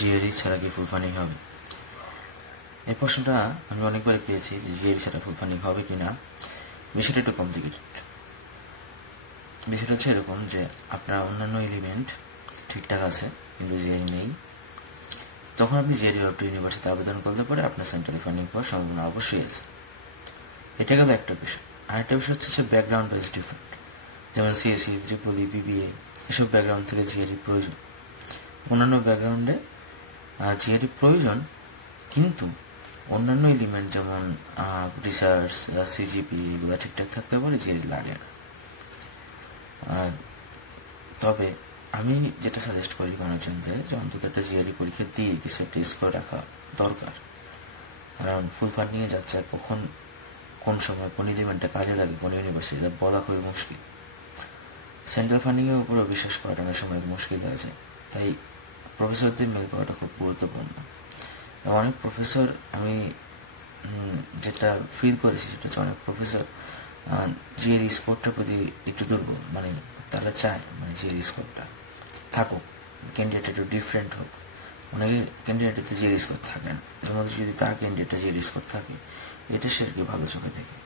GRE ছাড়া কি ফুল funding হবে? এই প্রশ্নটা আমি অনেকবার পেয়েছি যে জিআরই ছাড়া ফুল ফান্ডিং হবে কি না। বিষয়টা একটু কমপ্লিকেটেড। বিষয়টা হচ্ছে এরকম যে আপনার অন্যান্য এলিমেন্ট ঠিকঠাক আছে কিন্তু জিআরই নেই, তখন আপনি জিআরই ওয়েব টু ইউনিভার্সিটিতে আবেদন করতে পারে আপনার সেন্টারে ফান্ডিং পাওয়ার সম্ভাবনা অবশ্যই আছে। এটা গেল একটা বিষয়। আরেকটা বিষয় হচ্ছে যে ব্যাকগ্রাউন্ড ওয়াইজ ডিফারেন্ট, যেমন সিএসসি, ত্রিপলি, বিবিএ এসব ব্যাকগ্রাউন্ড থেকে জিআরই প্রয়োজন। অন্যান্য ব্যাকগ্রাউন্ডে জিআরই প্রয়োজন, কিন্তু অন্যান্য এলিমেন্ট যেমন রিসার্চ, সিজিপি এগুলো ঠিকঠাক থাকতে পারে, জিআরই লাগে না। তবে আমি যেটা সাজেস্ট করি মানুষজনদের যে অন্তত একটা জিআরই পরীক্ষা দিয়ে কিছু একটা স্কোর রাখা দরকার, কারণ ফুল ফান্ডিংয়ে যাচ্ছে আর কখন কোন সময় কোন এলিমেন্টটা কাজে লাগে কোন ইউনিভার্সিটিতে বলা খুবই মুশকিল। সেন্ট্রাল ফান্ডিংয়ের উপরেও বিশ্বাস করাটা অনেক সময় মুশকিল হয়ে যায়, তাই প্রফেসরদের মেল করাটা খুব গুরুত্বপূর্ণ। অনেক প্রফেসর আমি যেটা ফিল করেছি সেটা হচ্ছে অনেক প্রফেসর জিআরই স্কোরটার প্রতি একটু দুর্বল, মানে তারা চায় মানে জিআরই স্কোরটা থাকুক, ক্যান্ডিডেট একটু ডিফারেন্ট হোক। অনেকে ক্যান্ডিডেটের জিআরই স্কোর থাকে না, এর মধ্যে যদি তার ক্যান্ডিডেটের জিআরই স্কোর থাকে এটা সে আর কি ভালো চোখে দেখে।